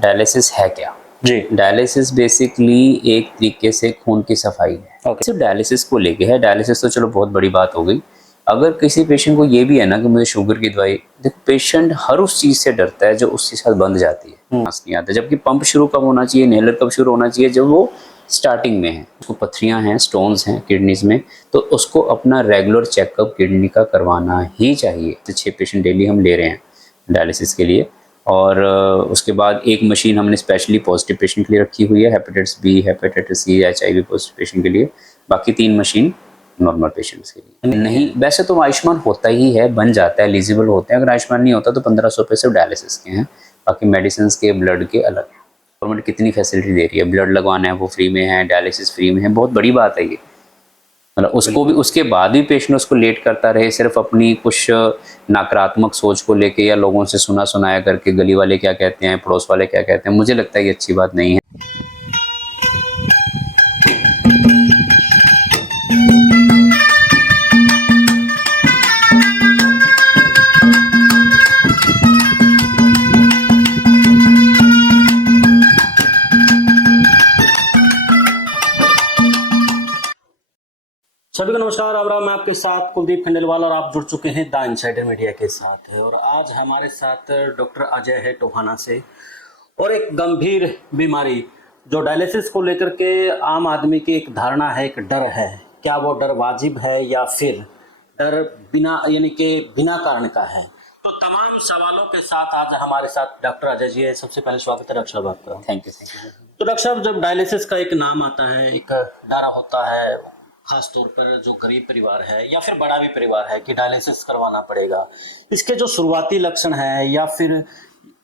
Dialysis है क्या? जी। Dialysis basically एक तरीके से खून की सफाई है। ओके। सिर्फ डायलिसिस को लेके है, डायलिसिस तो चलो बहुत बड़ी बात हो गई। अगर किसी पेशेंट को ये भी है ना कि मुझे शुगर की दवाई, देखो पेशेंट हर उस चीज से डरता है जो उसके साथ बंद जाती है, सांस नहीं आता। जबकि पंप शुरू कब होना चाहिए, इनहेलर कब शुरू होना चाहिए? जब वो स्टार्टिंग में है, उसको पथरियां हैं, स्टोन्स हैं किडनीज में, तो उसको अपना रेगुलर चेकअप किडनी का करवाना ही चाहिए। तो 6 पेशेंट डेली हम ले रहे हैं डायलिसिस के लिए। और उसके बाद एक मशीन हमने स्पेशली पॉजिटिव पेशेंट के लिए रखी हुई है, hepatitis B, hepatitis C, HIV positive patient के लिए। बाकी 3 मशीन नॉर्मल पेशेंट्स के लिए। नहीं, वैसे तो आयुष्मान होता ही है, बन जाता है, एलिजिबल होते हैं। अगर आयुष्मान नहीं होता तो 1500 रुपये सिर्फ डायलिसिस के हैं, बाकी मेडिसिन के, ब्लड के अलग हैं। गवर्नमेंट कितनी फैसिलिटी दे रही है, ब्लड लगवाना है वो फ्री में है, डायलिसिस फ्री में है, बहुत बड़ी बात है ये। मतलब उसको भी, उसके बाद भी पेशेंट उसको लेट करता रहे सिर्फ अपनी कुछ नकारात्मक सोच को लेके, या लोगों से सुना सुनाया करके, गली वाले क्या कहते हैं, पड़ोस वाले क्या कहते हैं, मुझे लगता है ये अच्छी बात नहीं है। सभी को नमस्कार। अब मैं आपके साथ कुलदीप खंडेलवाल और आप जुड़ चुके हैं द इनसाइडर मीडिया के साथ। और आज हमारे साथ डॉक्टर अजय है टोहाना से। और एक गंभीर बीमारी जो डायलिसिस को लेकर के आम आदमी की एक धारणा है, एक डर है, क्या वो डर वाजिब है या फिर डर बिना यानी कि बिना कारण का है? तो तमाम सवालों के साथ आज हमारे साथ डॉक्टर अजय जी है। सबसे पहले स्वागत है डॉक्टर साहब आपका। Thank you, thank you. तो डॉक्टर साहब, जब डायलिसिस का एक नाम आता है, एक डर होता है, खास तौर पर जो गरीब परिवार है या फिर बड़ा भी परिवार है कि डायलिसिस करवाना पड़ेगा। इसके जो शुरुआती लक्षण है या फिर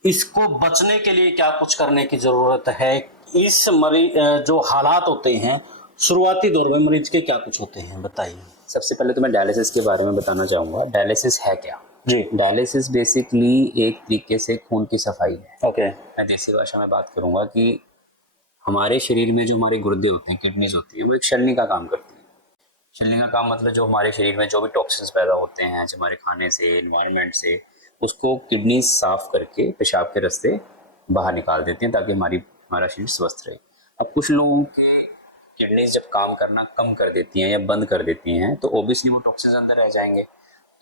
इसको बचने के लिए क्या कुछ करने की जरूरत है, इस मरीज जो हालात होते हैं शुरुआती दौर में मरीज के, क्या कुछ होते हैं, बताइए। सबसे पहले तो मैं डायलिसिस के बारे में बताना चाहूँगा। डायलिसिस है क्या? जी। डायलिसिस बेसिकली एक तरीके से खून की सफाई है। ओके। मैं देसी भाषा में बात करूँगा कि हमारे शरीर में जो हमारे गुर्दे होते हैं, किडनीज होती हैं, वो एक छलनी का काम करती है। छलनी का काम मतलब जो हमारे शरीर में जो भी टॉक्सिन्स पैदा होते हैं, जो हमारे खाने से, एनवायरनमेंट से, उसको किडनी साफ करके पेशाब के रास्ते बाहर निकाल देती हैं, ताकि हमारा शरीर स्वस्थ रहे। अब कुछ लोगों के किडनीज जब काम करना कम कर देती हैं या बंद कर देती हैं, तो ओबियसली वो टॉक्सिन्स अंदर रह जाएंगे,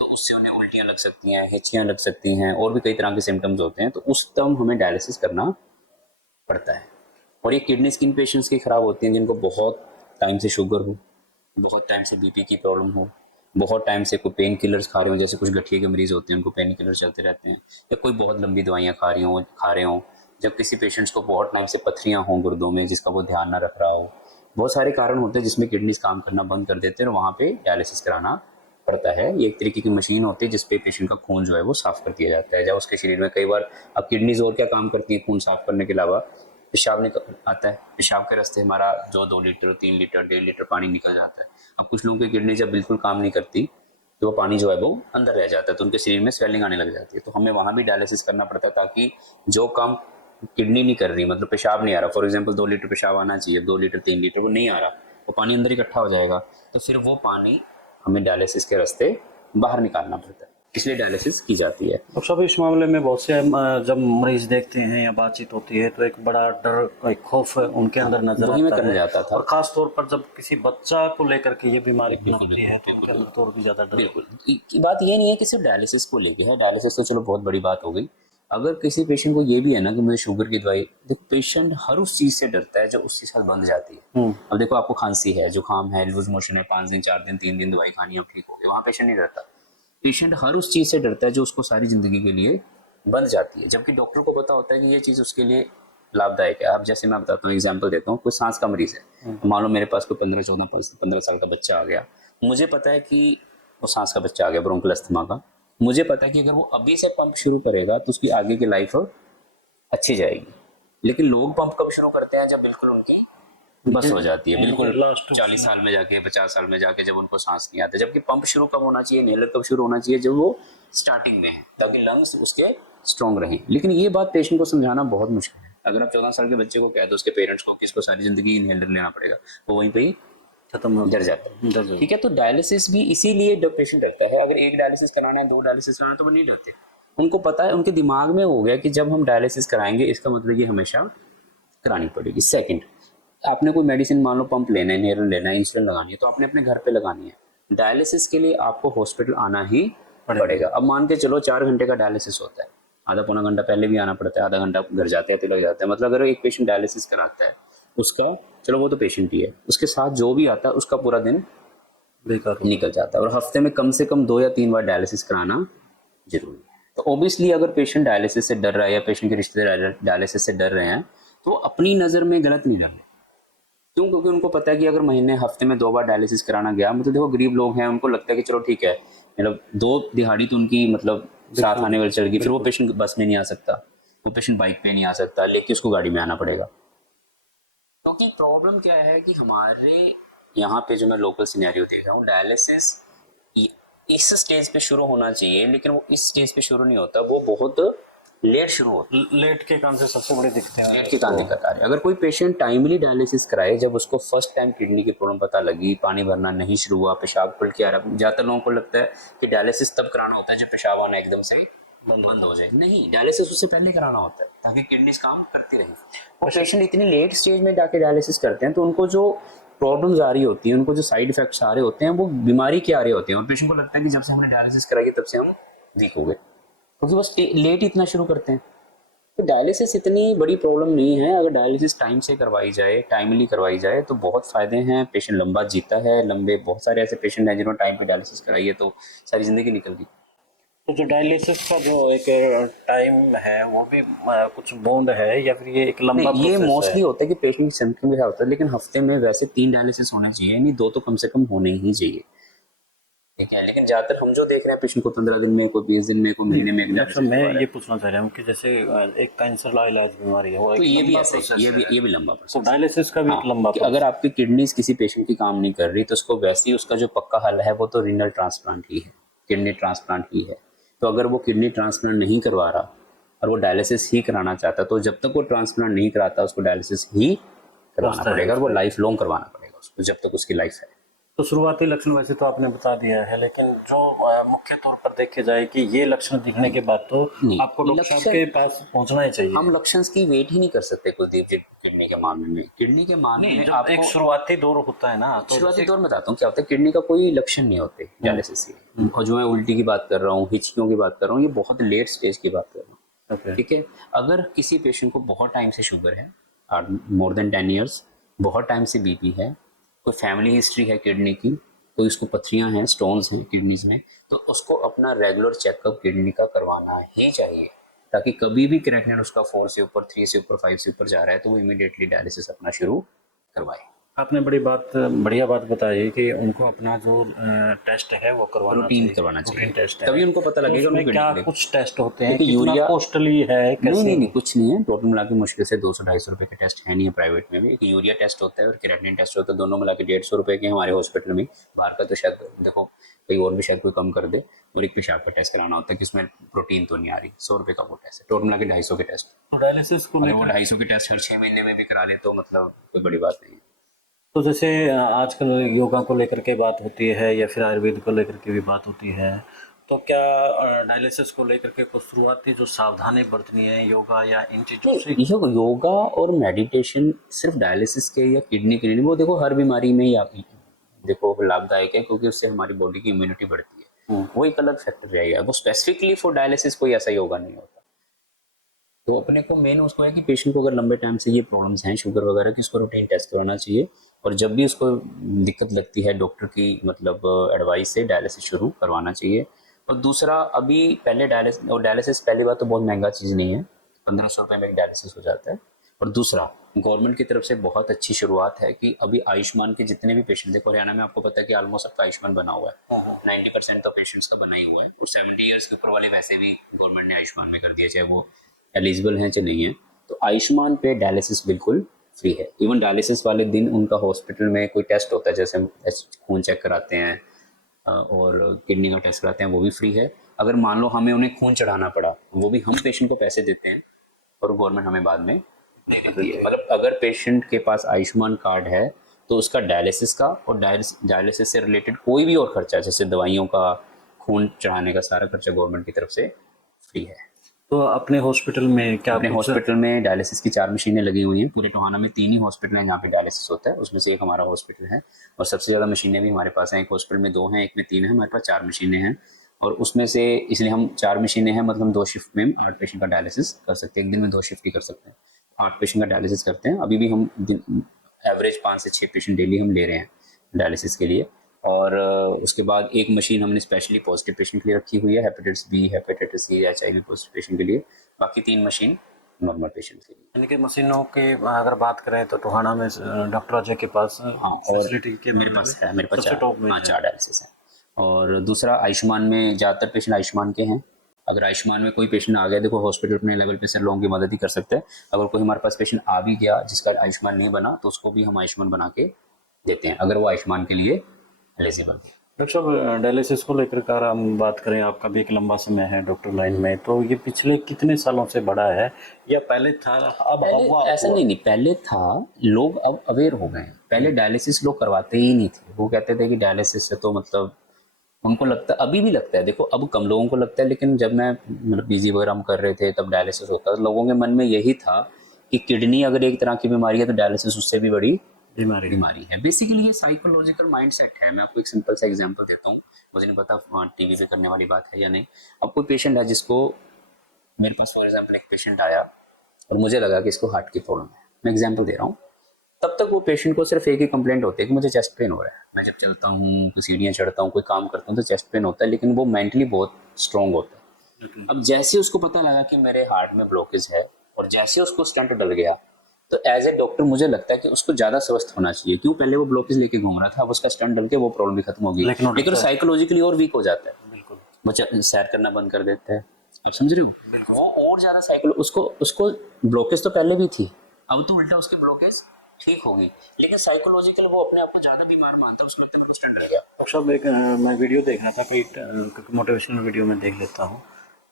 तो उससे उन्हें उल्टियाँ लग सकती हैं, हिच्कियाँ लग सकती हैं, और भी कई तरह के सिम्टम्स होते हैं। तो उस टाइम हमें डायलिसिस करना पड़ता है। और ये किडनी स्किन पेशेंट्स की खराब होती हैं, जिनको बहुत टाइम से शुगर हो, बहुत टाइम से बीपी की प्रॉब्लम हो, बहुत टाइम से कोई पेन किलर्स खा रहे हो, जैसे कुछ गठिए के मरीज होते हैं उनको पेन किलर चलते रहते हैं, या कोई बहुत लंबी दवाइयाँ खा रहे हों। जब किसी पेशेंट्स को बहुत टाइम से पथरियाँ हों गुर्दों में, जिसका वो ध्यान ना रख रहा हो, बहुत सारे कारण होते हैं जिसमें किडनीज काम करना बंद कर देते हैं, और वहाँ पे डायलिसिस कराना पड़ता है। ये एक तरीके की मशीन होती है जिसपे पेशेंट का खून जो है वो साफ कर दिया जाता है। जब उसके शरीर में कई बार, अब किडनीज और क्या काम करती है खून साफ करने के अलावा, पेशाब निकल आता है, पेशाब के रास्ते हमारा जो 2 लीटर, 3 लीटर, 1.5 लीटर पानी निकल जाता है। अब कुछ लोगों की किडनी जब बिल्कुल काम नहीं करती, तो वो पानी जो है वो अंदर रह जाता है, तो उनके शरीर में स्वेलिंग आने लग जाती है। तो हमें वहाँ भी डायलिसिस करना पड़ता है, ताकि जो काम किडनी नहीं कर रही, मतलब पेशाब नहीं आ रहा, फॉर एग्जाम्पल 2 लीटर पेशाब आना चाहिए, 2 लीटर, 3 लीटर, वो नहीं आ रहा, वो पानी अंदर इकट्ठा हो जाएगा, तो फिर वो पानी हमें डायलिसिस के रास्ते बाहर निकालना पड़ता है, इसलिए डायलिसिस की जाती है। तो सब इस मामले में बहुत से जब मरीज देखते हैं या बातचीत होती है, तो एक बड़ा डर, एक खौफ उनके अंदर नजर वही मैं आता करने है। जाता था। और खास तौर पर जब किसी बच्चा को लेकर के ये बीमारी लगती है तो उनके अंदर तो और भी ज्यादा डर। बिल्कुल, की बात ये नहीं है कि सिर्फ डायलिसिस को लेके है, डायलिसिस तो चलो बहुत बड़ी बात हो गई। अगर किसी पेशेंट को ये भी है ना कि मुझे शुगर की दवाई, देखो पेशेंट हर उस चीज से डरता है जो उसके साथ बंध जाती है। अब देखो आपको खांसी है, जुकाम है, लूज मोशन है, 5 दिन, 4 दिन, 3 दिन दवाई खानी, अब ठीक हो गए, वहाँ पेशेंट नहीं डरता। पेशेंट हर उस चीज से डरता है जो उसको सारी जिंदगी के लिए बंध जाती है, जबकि डॉक्टर को पता होता है कि ये चीज उसके लिए लाभदायक है। अब जैसे मैं बताता हूँ, एग्जाम्पल देता हूँ, कोई सांस का मरीज है, मान लो मेरे पास कोई 15 साल का बच्चा आ गया, मुझे पता है कि वो सांस का बच्चा आ गया, ब्रोंकियल अस्थमा का, मुझे पता है कि अगर वो अभी से पंप शुरू करेगा तो उसकी आगे की लाइफ अच्छी जाएगी। लेकिन लोग पंप कब शुरू करते हैं? जब बिल्कुल उनकी बस हो जाती है, बिल्कुल 40 साल में जाके, 50 साल में जाके, जब उनको सांस नहीं आता। जबकि पंप शुरू कब होना चाहिए, इनहेलर कब शुरू होना चाहिए? जब वो स्टार्टिंग में है, ताकि लंग्स उसके स्ट्रॉन्ग रहें। लेकिन ये बात पेशेंट को समझाना बहुत मुश्किल है। अगर आप 14 साल के बच्चे को कह दो, उसके पेरेंट्स को, किसको सारी जिंदगी इनहेलर लेना पड़ेगा, वो वहीं पे ही खत्म डर जाता है। ठीक है, तो डायलिसिस भी इसीलिए पेशेंट डरता है। अगर एक डायलिसिस कराना है, 2 डायलिसिस कराना है, तो वो नहीं डरते। उनको पता है, उनके दिमाग में हो गया कि जब हम डायलिसिस कराएंगे इसका मतलब ये हमेशा करानी पड़ेगी। सेकंड, आपने कोई मेडिसिन मान लो पंप लेना है, इनहेलर लेना है, इंसुलिन लगानी है, तो आपने अपने घर पे लगानी है। डायलिसिस के लिए आपको हॉस्पिटल आना ही पड़ेगा। अब मान के चलो 4 घंटे का डायलिसिस होता है, आधा पौना घंटा पहले भी आना पड़ता है, आधा घंटा घर जाते हैं तो लग जाता है। मतलब अगर एक पेशेंट डायलिसिस कराता है, उसका चलो वो तो पेशेंट ही है, उसके साथ जो भी आता है उसका पूरा दिन बेकार हो। निकल जाता है। और हफ्ते में कम से कम 2 या 3 बार डायलिसिस कराना जरूरी है। तो ऑब्वियसली अगर पेशेंट डायलिसिस से डर रहा है या पेशेंट के रिश्तेदार डायलिसिस से डर रहे हैं, तो अपनी नज़र में गलत नहीं डरना। क्यों? क्योंकि उनको पता है कि अगर महीने हफ्ते में 2 बार डायलिसिस कराना गया, मतलब देखो गरीब लोग हैं, उनको लगता है कि चलो ठीक है, मतलब 2 दिहाड़ी तो उनकी मतलब साथ आने वाली चल गई, फिर वो पेशेंट बस में नहीं आ सकता, वो पेशेंट बाइक पे नहीं आ सकता, लेके उसको गाड़ी में आना पड़ेगा। क्योंकि प्रॉब्लम क्या है कि हमारे यहाँ पे जो मैं लोकल सिनेरियो देख रहा हूँ, डायलिसिस इस स्टेज पे शुरू होना चाहिए, लेकिन वो इस स्टेज पे शुरू नहीं होता, वो बहुत लेट शुरू होता है। लेट के कारण से सबसे बड़ी दिक्कत है। लेट की कहाँ दिक्कत आ रही है? अगर कोई पेशेंट टाइमली डायलिसिस कराए, जब उसको फर्स्ट टाइम किडनी की प्रॉब्लम पता लगी, पानी भरना नहीं शुरू हुआ, पेशाब खुल के आ रहा, ज्यादातर लोगों को लगता है कि डायलिसिस तब कराना होता है जब पेशाब आना एकदम से बंद हो जाए। नहीं, डायलिसिस उससे पहले कराना होता है ताकि किडनीज काम करती रहे। और पेशेंट इतनी लेट स्टेज में जाके डायलिसिस करते हैं तो उनको जो प्रॉब्लम्स आ रही होती हैं, उनको जो साइड इफेक्ट्स आ रहे होते हैं, वो बीमारी के आ रहे होते हैं। और पेशेंट को लगता है कि जब से हमने डायलिसिस कराई है तब से हम वीक हो गए, क्योंकि बस लेट इतना शुरू करते हैं। तो डायलिसिस इतनी बड़ी प्रॉब्लम नहीं है, अगर डायलिसिस टाइम से करवाई जाए, टाइमली करवाई जाए, तो बहुत फायदे हैं। पेशेंट लंबा जीता है, लंबे बहुत सारे ऐसे पेशेंट हैं जिन्होंने टाइम पे डायलिसिस कराई है तो सारी जिंदगी निकल गई। तो जो डायलिसिस का जो एक टाइम है वो भी कुछ बॉन्ड है या फिर ये एक लंबा नहीं, ये प्रोसेस मोस्टली है? होता है कि पेशेंट की सिम्टम के साथ होता है, लेकिन हफ्ते में वैसे 3 डायलिसिस होने चाहिए, नहीं 2 तो कम से कम होने ही चाहिए। ठीक है, लेकिन ज्यादातर हम जो देख रहे हैं पेशेंट को 15 दिन में, कोई 20 दिन में, कोई महीने में एक डॉक्टर डायलिसिस मैं करवा रहा ये है। पूछना चाह रहा हूँ कि जैसे एक कैंसर ला इलाज बीमारी है, वो तो एक ये भी लंबा ऐसा प्रोसेस ही, है। ये भी लंबा तो प्रोसेस। डायलिसिस का भी एक लंबा कि अगर प्रोसेस। आपकी किडनीज किसी पेशेंट की काम नहीं कर रही, तो उसको वैसे ही उसका जो पक्का हल है वो तो रीनल ट्रांसप्लांट ही है, किडनी ट्रांसप्लांट ही है। तो अगर वो किडनी ट्रांसप्लांट नहीं करवा रहा और वो डायलिसिस ही कराना चाहता, तो जब तक वो ट्रांसप्लांट नहीं कराता उसको डायलिसिस ही करवाना होता है पड़ेगा, और वो उसमें। लाइफ लॉन्ग करवाना पड़ेगा उसको, जब तक उसकी लाइफ है। तो शुरुआती लक्षण वैसे तो आपने बता दिया है, लेकिन जो मुख्य तौर पर देखे जाए कि ये लक्षण दिखने के बाद तो नहीं, आपको डॉक्टर साहब के पास पहुंचना ही चाहिए। हम लक्षण की वेट ही नहीं कर सकते कुलदीप जी। किडनी के मामले में, किडनी के मामले नहीं, में जब एक आपको शुरुआती दौर होता है ना, तो शुरुआती जैसे दौर में बताता हूँ क्या होता है। किडनी का कोई लक्षण नहीं होते डायलिसिस के, और जो मैं उल्टी की बात कर रहा हूँ, हिचकियों की बात कर रहा हूँ, ये बहुत लेट स्टेज की बात कर रहा हूँ। ओके। ठीक है, अगर किसी पेशेंट को बहुत टाइम से शुगर है, मोर देन 10 ईयर्स, बहुत टाइम से बीपी है, कोई फैमिली हिस्ट्री है किडनी की, कोई उसको पथरियां हैं, स्टोन्स हैं किडनीज में, तो उसको अपना रेगुलर चेकअप किडनी का करवाना ही चाहिए, ताकि कभी भी क्रेटनेट उसका 4 से ऊपर, 3 से ऊपर, 5 से ऊपर जा रहा है तो वो इमीडिएटली डायलिसिस अपना शुरू करवाए। आपने बढ़िया बात बताई कि उनको अपना जो टेस्ट है वो करवाना रूटीन चाहिए। करवाना चाहिए, रूटीन टेस्ट है, तभी उनको पता तो लगेगा उसमें उनको क्या किडनी। कुछ टेस्ट होते हैं, देखिए कितना यूरिया, कॉस्टली है, नहीं कैसे? नहीं नहीं, कुछ नहीं है, टोटल मिला के मुश्किल से 200-250 रुपए के टेस्ट है नहीं है प्राइवेट में भी। एक यूरिया टेस्ट होता है और क्रेटिनिन टेस्ट होता है, दोनों मिला के 150 रुपए के हमारे हॉस्पिटल में। बाहर का तो शायद देखो कहीं और भी शायद कोई कम कर दे। और एक पेशाब का टेस्ट कराना होता है कि उसमें प्रोटीन तो नहीं आ रही, 100 रुपए का वो टेस्ट है, टोटल मिला के 250 के टेस्ट। तो डायलिसिस को अगर वो लेकर 250 के टेस्ट हर 6 महीने में भी करा ले तो मतलब कोई बड़ी बात नहीं है। तो जैसे आजकल योगा को लेकर के बात होती है या फिर आयुर्वेद को लेकर के भी बात होती है, तो क्या डायलिसिस को लेकर के कुछ शुरुआती जो सावधानी बरतनी है योगा या इन चीज़ों से? योगा और मेडिटेशन सिर्फ डायलिसिस के या किडनी के लिए नहीं, वो देखो हर बीमारी में ही देखो लाभदायक है, क्योंकि उससे हमारी बॉडी की इम्यूनिटी बढ़ती है। वो एक अलग फैक्टर रहेगा, वो स्पेसिफिकली फॉर डायलिसिस कोई ऐसा योगा नहीं होता। तो अपने को मेन उसको है कि पेशेंट को अगर लंबे टाइम से ये प्रॉब्लम्स हैं शुगर वगैरह की, उसको रूटीन टेस्ट करवाना चाहिए, और जब भी उसको दिक्कत लगती है डॉक्टर की मतलब एडवाइस से डायलिसिस शुरू करवाना चाहिए। और दूसरा, अभी पहले डायलिसिस पहली बात तो बहुत महंगा चीज़ नहीं है, 1500 रुपये में एक डायलिसिस हो जाता है। और दूसरा, गवर्नमेंट की तरफ से बहुत अच्छी शुरुआत है कि अभी आयुष्मान के जितने भी पेशेंट, देखो हरियाणा में आपको पता है कि ऑलमोस्ट सबका आयुष्मान बना हुआ है, 90% तो पेशेंट्स का बना ही हुआ है, और 70 ईयर्स के ऊपर वाले वैसे भी गवर्नमेंट ने आयुष्मान में कर दिया, चाहे वो एलिजिबल हैं चाहे नहीं है। तो आयुष्मान पे डायलिसिस बिल्कुल फ्री है। इवन डायलिसिस वाले दिन उनका हॉस्पिटल में कोई टेस्ट होता है, जैसे हम खून चेक कराते हैं और किडनी का टेस्ट कराते हैं, वो भी फ्री है। अगर मान लो हमें उन्हें खून चढ़ाना पड़ा, वो भी हम पेशेंट को पैसे देते हैं और गवर्नमेंट हमें बाद में दे देती है। मतलब अगर पेशेंट के पास आयुष्मान कार्ड है तो उसका डायलिसिस का और डायलिसिस से रिलेटेड कोई भी और खर्चा, जैसे दवाइयों का, खून चढ़ाने का, सारा खर्चा गवर्नमेंट की तरफ से फ्री है। तो अपने हॉस्पिटल में क्या अपने कुछ- हॉस्पिटल में डायलिसिस की 4 मशीनें लगी हुई हैं। पूरे टोहाना में 3 ही हॉस्पिटल हैं जहाँ पे डायलिसिस होता है, उसमें से एक हमारा हॉस्पिटल है। और सबसे ज़्यादा मशीनें भी हमारे पास हैं। एक हॉस्पिटल में 2 हैं, एक में 3 हैं, हमारे पास 4 मशीनें हैं। और उसमें से इसलिए हम 4 मशीनें हैं, मतलब हम 2 शिफ्ट में 8 पेशेंट का डायलिसिस कर सकते हैं। एक दिन में 2 शिफ्ट ही कर सकते हैं। 8 पेशेंट का डायलिसिस करते हैं। अभी भी हम एवरेज 5 से 6 पेशेंट डेली हम ले रहे हैं डायलिसिस के लिए। और उसके बाद एक मशीन हमने स्पेशली पॉजिटिव पेशेंट के लिए रखी हुई है, hepatitis B, hepatitis C, HIV positive patient के लिए। बाकी 3 मशीन नॉर्मल पेशेंट के लिए। यानी कि मशीनों की अगर बात करें तो टोहाना में डॉक्टर अजय के पास हाँ, और फैसिलिटी के मेरे मामले पास में है, मेरे पास सबसे 4, टॉप में हाँ, है। 4 डायलिसिस है। और दूसरा आयुष्मान में ज़्यादातर पेशेंट आयुष्मान के हैं। अगर आयुष्मान में कोई पेशेंट आ गया, देखो हॉस्पिटल अपने लेवल पे सर लोगों की मदद ही कर सकते हैं। अगर कोई हमारे पास पेशेंट आ भी गया जिसका आयुष्मान नहीं बना, तो उसको भी हम आयुष्मान बना के देते हैं, अगर वो आयुष्मान के लिए एलिजिबल है। डॉक्टर साहब, डायलिसिस को लेकर कर हम बात करें, आपका भी एक लंबा समय है डॉक्टर लाइन में, तो ये पिछले कितने सालों से बढ़ा है या पहले था अब पहले हुआ ऐसा नहीं, पहले था, लोग अब अवेयर हो गए हैं। पहले डायलिसिस लोग करवाते ही नहीं थे। वो कहते थे कि डायलिसिस से तो मतलब उनको लगता, अभी भी लगता है, देखो अब कम लोगों को लगता है, लेकिन जब मैं मतलब पीजी वगैरह हम कर रहे थे तब डायलिसिस होता था, लोगों के मन में यही था कि किडनी अगर एक तरह की बीमारी है तो डायलिसिस उससे भी बड़ी बीमारी है। बेसिकली ये साइकोलॉजिकल माइंडसेट है। मैं आपको एक सिंपल सा एग्जांपल देता हूँ, मुझे नहीं पता टीवी पे करने वाली बात है या नहीं। अब कोई पेशेंट है जिसको, मेरे पास फॉर एग्जांपल एक पेशेंट आया और मुझे लगा कि इसको हार्ट की प्रॉब्लम है, मैं एग्जांपल दे रहा हूँ, तब तक वो पेशेंट को सिर्फ एक ही कंप्लेंट होती है कि मुझे चेस्ट पेन हो रहा है। मैं जब चलता हूँ, कोई सीढ़ियाँ चढ़ता हूँ, कोई काम करता हूँ तो चेस्ट पेन होता है, लेकिन वो मेंटली बहुत स्ट्रांग होता है। अब जैसे उसको पता लगा कि मेरे हार्ट में ब्लॉकेज है और जैसे उसको स्टंट डल गया, तो एज ए डॉक्टर मुझे लगता है कि उसको ज्यादा स्वस्थ होना चाहिए। क्यों? पहले वो ब्लॉकेज लेके घूम रहा था, अब उसका स्टंट डल के वो प्रॉब्लम भी खत्म होगी, लेकिन साइकोलॉजिकली और वीक हो जाता है। बिल्कुल, वो सैर करना बंद कर देता है। आप समझ रहे हो? वो और ज्यादा साइकिल, उसको उसको ब्लॉकेज तो पहले भी थी, अब तो उल्टा उसके ब्लॉकेज ठीक होगी, लेकिन साइकोलॉजिकल वो अपने आप को ज्यादा बीमार मानता है, उसको लगता है मेरे को स्टंट लग गया। डॉक्टर साहब, एक मैं वीडियो देख रहा था, कोई मोटिवेशनल वीडियो में देख लेता हूँ,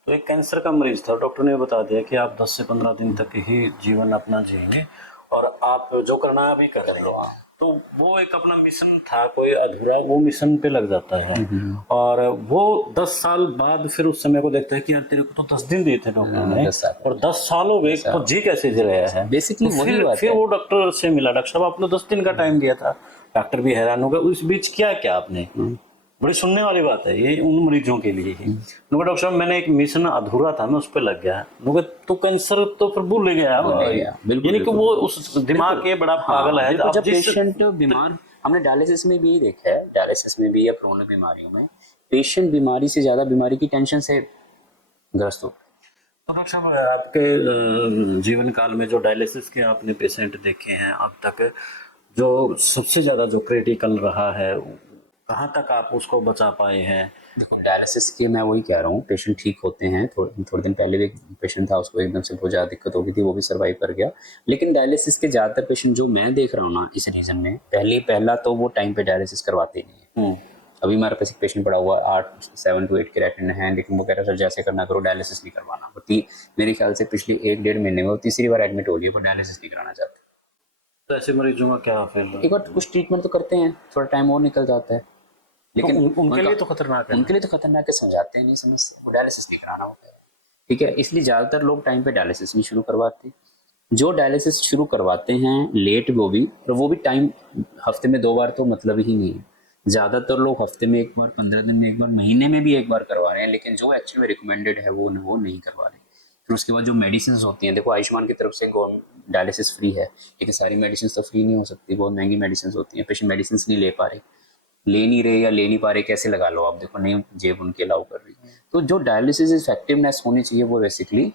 तो एक कैंसर का मरीज था, डॉक्टर ने बता दिया कि आप 10 से 15 दिन तक ही जीवन अपना जिएंगे और आप जो करना है अभी कर लो। तो वो एक अपना मिशन था कोई अधूरा, वो मिशन पे लग जाता है और वो 10 साल बाद फिर उस समय को देखता है कि यार तेरे को तो 10 दिन दिए थे डॉक्टर ने 10 साल और 10 साल हो गए, तो जी कैसे जी रहा है। बेसिकली तो वही बात फिर है। वो डॉक्टर से मिला, डॉक्टर साहब आपने 10 दिन का टाइम दिया था। डॉक्टर भी हैरान हो गए, उस बीच क्या क्या आपने, बड़ी सुनने वाली बात है ये उन मरीजों के लिए ही। डॉक्टर साहब मैंने एक मिशन अधूरा था, मैं उस पर लग गया। तो कैंसर तो फिर भूल गया, यानी कि वो उस दिमाग के बड़ा पागल है। जब पेशेंट बीमार, हमने डायलिसिस में भी यही देखा है, डायलिसिस में भी या क्रोनिक बीमारियों में पेशेंट बीमारी से ज्यादा बीमारी की टेंशन से ग्रस्त होता है। तो डॉक्टर साहब आपके जीवन काल में जो डायलिसिस के आपने पेशेंट देखे हैं अब तक, जो सबसे ज्यादा जो क्रिटिकल रहा है, कहाँ तक आप उसको बचा पाए हैं? देखो डायलिसिस के मैं वही कह रहा हूँ, पेशेंट ठीक होते हैं। थोड़े दिन पहले भी एक पेशेंट था, उसको एकदम से बहुत ज़्यादा दिक्कत हो गई थी, वो भी सर्वाइव कर गया। लेकिन डायलिसिस के ज़्यादातर पेशेंट जो मैं देख रहा हूँ ना इस रीजन में, पहला तो वो टाइम पे डायलिसिस करवाते ही नहीं है। अभी हमारे पास एक पेशेंट पड़ा हुआ 7 to 8 क्रेटिन है, लेकिन वो कह रहा है सर जैसे करना करो, डायलिसिस नहीं करवाना। वो मेरे ख्याल से पिछली 1-1.5 महीने में वो तीसरी बार एडमिट हो गई, वो डायलिसिस नहीं कराना चाहते। तो ऐसे मरीजों का क्या फिर? एक बार कुछ ट्रीटमेंट तो करते हैं, थोड़ा टाइम और निकल जाता है, लेकिन उनके लिए तो खतरनाक है। उनके लिए तो खतरनाक है, समझाते हैं नहीं समझते, वो डायलिसिस नहीं कराना होता है। ठीक है, इसलिए ज्यादातर लोग टाइम पे डायलिसिस नहीं शुरू करवाते। जो डायलिसिस शुरू करवाते हैं लेट, वो भी टाइम हफ्ते में 2 बार तो मतलब ही नहीं है। ज्यादातर लोग हफ्ते में 1 बार, 15 दिन में 1 बार, महीने में भी 1 बार करवा रहे हैं, लेकिन जो एक्चुअली में रिकमेंडेड है वो नहीं करवा रहे हैं। फिर उसके बाद जो मेडिसिन होती हैं, देखो आयुष्मान की तरफ से डायलिसिस फ्री है, लेकिन सारी मेडिसिन तो फ्री नहीं हो सकती, बहुत महंगी मेडिसिन होती हैं, पेशेंट मेडिसिन नहीं ले पा रहे, ले नहीं रहे या ले नहीं पा रहे, कैसे लगा लो आप, देखो नहीं जेब उनकी अलाउ कर रही। तो जो डायलिसिस इफेक्टिवनेस होनी चाहिए वो बेसिकली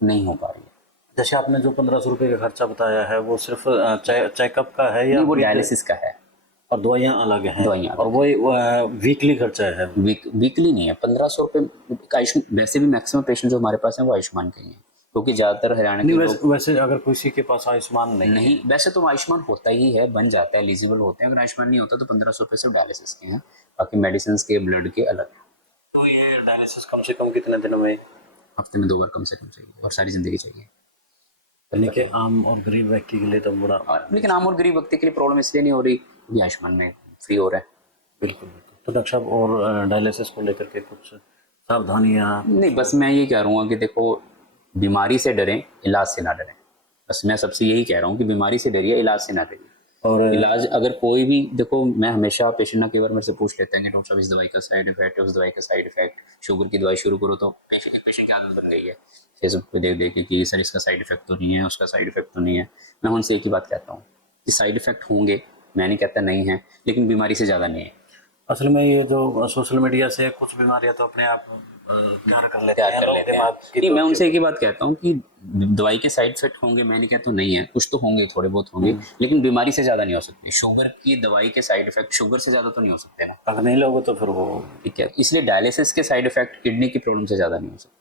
नहीं हो पा रही है। जैसे आपने जो 1500 रुपये का खर्चा बताया है, वो सिर्फ चेकअप का है या वो डायलिसिस का है और दवाइयाँ अलग हैं? दवाइयाँ और वो वीकली खर्चा है? वीकली नहीं है। 1500 रुपये वैसे भी मैक्सिमम पेशेंट जो हमारे पास हैं वो आयुष्मान के ही हैं, क्योंकि ज्यादातर हरियाणा के लोग वैसे अगर किसी के पास आयुष्मान नहीं, वैसे तो आयुष्मान होता ही है, बन जाता है, एलिजिबल होते हैं। अगर आयुष्मान नहीं होता तो 1500 रुपये सिर्फ डायलिसिस के हैं, बाकी मेडिसिन के, ब्लड के अलग है। तो ये डायलिसिस कम से कम कितने दिनों में? हफ्ते में 2 बार कम से कम चाहिए, और सारी जिंदगी चाहिए। यानी कि आम और गरीब व्यक्ति के लिए तो बड़ा, लेकिन आम और गरीब व्यक्ति के लिए प्रॉब्लम इसलिए नहीं हो रही, ये आयुष्मान में फ्री हो रहा है। बिल्कुल बिल्कुल। तो डॉक्टर साहब, और डायलिसिस को लेकर के कुछ सावधानियाँ? नहीं, बस मैं ये कह रहूँगा कि देखो, बीमारी से डरें, इलाज से ना डरें। बस मैं सबसे यही कह रहा हूँ कि बीमारी से डरिए, इलाज से ना डरिए। और इलाज अगर कोई भी, देखो मैं हमेशा पेशेंट ना कई बार मेरे से पूछ लेते हैं कि डॉक्टर साहब इस दवाई का साइड इफेक्ट है, उस दवाई का साइड इफेक्ट, शुगर की दवाई शुरू करो तो पेशेंट की आदत बन गई है फेसबुक पे देख देख के कि सर इसका साइड इफेक्ट तो नहीं है, उसका साइड इफेक्ट तो नहीं है। मैं उनसे एक ही बात कहता हूँ कि साइड इफेक्ट होंगे, मैं नहीं कहता नहीं है, लेकिन बीमारी से ज़्यादा नहीं है। असल में ये जो सोशल मीडिया से कुछ बीमारियां तो अपने आप क्योर कर लेते प्यार हैं कर लोग लेते हैं। दिमाग की। नहीं, तो मैं उनसे एक ही बात कहता हूँ कि दवाई के साइड इफेक्ट होंगे, मैं नहीं कहता नहीं है, कुछ तो होंगे, थोड़े बहुत होंगे, लेकिन बीमारी से ज्यादा नहीं हो सकते। शुगर की दवाई के साइड इफेक्ट शुगर से ज्यादा तो नहीं हो सकते ना, अगर नहीं लोगे तो फिर वो ठीक है। इसलिए डायलिसिस के साइड इफेक्ट किडनी की प्रॉब्लम से ज्यादा नहीं हो सकते।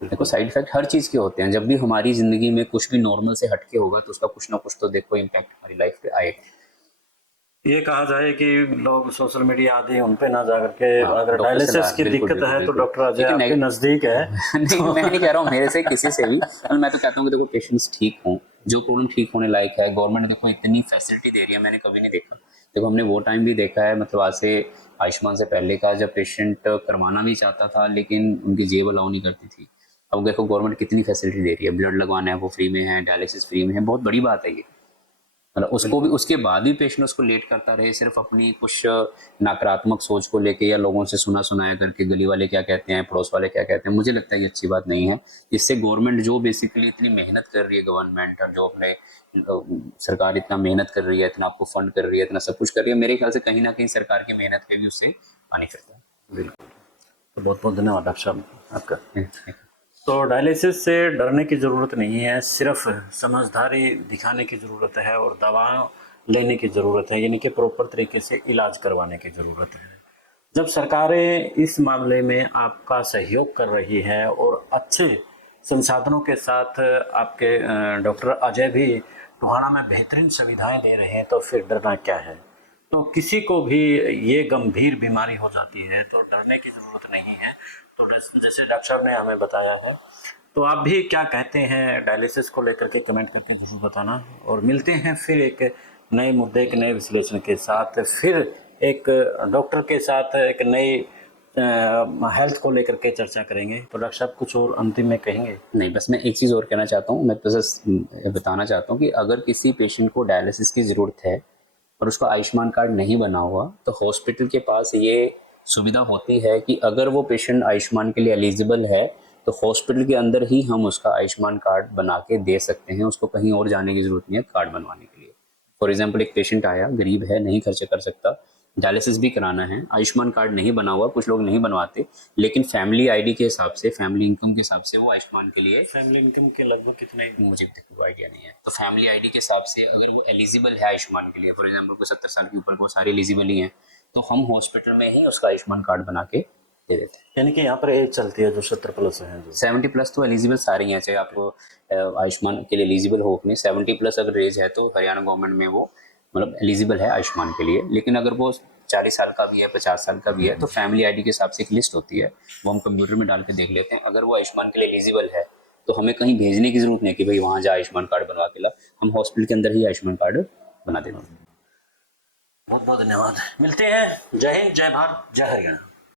देखो, साइड इफेक्ट हर चीज के होते हैं। जब भी हमारी जिंदगी में कुछ भी नॉर्मल से हटके होगा तो उसका कुछ ना कुछ तो देखो इम्पैक्ट हमारी लाइफ पे आएगा। ये कहा जाए कि लोग सोशल मीडिया आदि उन पे ना जा करके, हाँ, अगर डॉक्टर से डायलिसिस की बिल्कुल दिक्कत है तो बिल्कुल। डॉक्टर अजय लेकिन आपके नजदीक है। नहीं, मैं नहीं कह रहा हूँ मेरे से किसी से भी, और मैं तो कहता हूँ कि देखो पेशेंट्स ठीक हों, जो प्रॉब्लम ठीक होने लायक है। गवर्नमेंट देखो इतनी फैसिलिटी दे रही है, मैंने कभी नहीं देखा। देखो हमने वो टाइम भी देखा है, मतलब आज से आयुष्मान से पहले का, जब पेशेंट करवाना भी चाहता था लेकिन उनकी जेब अलाउ नहीं करती थी। अब देखो गवर्नमेंट कितनी फैसिलिटी दे रही है, ब्लड लगवाना है वो फ्री में है, डायलिसिस फ्री में है, बहुत बड़ी बात है ये। मतलब उसको भी, उसके बाद भी पेशेंट उसको लेट करता रहे सिर्फ अपनी कुछ नकारात्मक सोच को लेके, या लोगों से सुना सुनाया करके, गली वाले क्या कहते हैं, पड़ोस वाले क्या कहते हैं। मुझे लगता है ये अच्छी बात नहीं है। इससे गवर्नमेंट जो बेसिकली इतनी मेहनत कर रही है, गवर्नमेंट और जो अपने सरकार इतना मेहनत कर रही है, इतना आपको फंड कर रही है, इतना सब कुछ कर रही है, मेरे ख्याल से कहीं ना कहीं सरकार की मेहनत पे भी उससे पानी फिरता है। बिल्कुल। तो बहुत बहुत धन्यवाद डॉक्टर साहब आपका। हम्म। तो डायलिसिस से डरने की ज़रूरत नहीं है, सिर्फ समझदारी दिखाने की ज़रूरत है और दवा लेने की ज़रूरत है, यानी कि प्रॉपर तरीके से इलाज करवाने की ज़रूरत है। जब सरकारें इस मामले में आपका सहयोग कर रही है और अच्छे संसाधनों के साथ आपके डॉक्टर अजय भी टोहाना में बेहतरीन सुविधाएं दे रहे हैं, तो फिर डरना क्या है। तो किसी को भी ये गंभीर बीमारी हो जाती है तो डरने की ज़रूरत नहीं है। तो जैसे डॉक्टर साहब ने हमें बताया है, तो आप भी क्या कहते हैं डायलिसिस को लेकर के कमेंट करके ज़रूर बताना। और मिलते हैं फिर एक नए मुद्दे, एक नए विश्लेषण के साथ, फिर एक डॉक्टर के साथ एक नई हेल्थ को लेकर के चर्चा करेंगे। तो डॉक्टर साहब कुछ और अंतिम में कहेंगे? नहीं, बस मैं एक चीज़ और कहना चाहता हूँ। मैं तो बस बताना चाहता हूँ कि अगर किसी पेशेंट को डायलिसिस की ज़रूरत है और उसका आयुष्मान कार्ड नहीं बना हुआ, तो हॉस्पिटल के पास ये सुविधा होती है कि अगर वो पेशेंट आयुष्मान के लिए एलिजिबल है तो हॉस्पिटल के अंदर ही हम उसका आयुष्मान कार्ड बना के दे सकते हैं। उसको कहीं और जाने की ज़रूरत नहीं है कार्ड बनवाने के लिए। फॉर एग्जाम्पल, एक पेशेंट आया, गरीब है, नहीं खर्च कर सकता, डायलिसिस भी कराना है, आयुष्मान कार्ड नहीं बना हुआ, कुछ लोग नहीं बनवाते, लेकिन फैमिली आईडी के हिसाब से, फैमिली इनकम के हिसाब से वो आयुष्मान के लिए, फैमिली इनकम के लगभग कितने? मुझे देखो आइडिया नहीं है, तो फैमिली आईडी के हिसाब से अगर वो एलिजिबल है आयुष्मान के लिए, फॉर एग्जाम्पल कोई 70 साल के ऊपर वो सारे एलिजिबल ही हैं, तो हम हॉस्पिटल में ही उसका आयुष्मान कार्ड बना के दे देते हैं। यानी कि यहाँ पर एज चलती है जो 70+ है, जो 70+ तो एलिजिबल सारे ही हैं, चाहे आपको आयुष्मान के लिए एलिजिबल हो अपने 70+ अगर एज है तो हरियाणा गवर्नमेंट में वो मतलब एलिजिबल है आयुष्मान के लिए। लेकिन अगर वो 40 साल का भी है, 50 साल का भी है, तो फैमिली आईडी के हिसाब से एक लिस्ट होती है, वो हम कंप्यूटर में डाल के देख लेते हैं। अगर वो आयुष्मान के लिए एलिजिबल है तो हमें कहीं भेजने की जरूरत नहीं है कि भाई वहाँ जा आयुष्मान कार्ड बनवा के ला, हम हॉस्पिटल के अंदर ही आयुष्मान कार्ड बना देते हैं। बहुत बहुत धन्यवाद। मिलते हैं। जय हिंद, जय भारत, जय हरियाणा।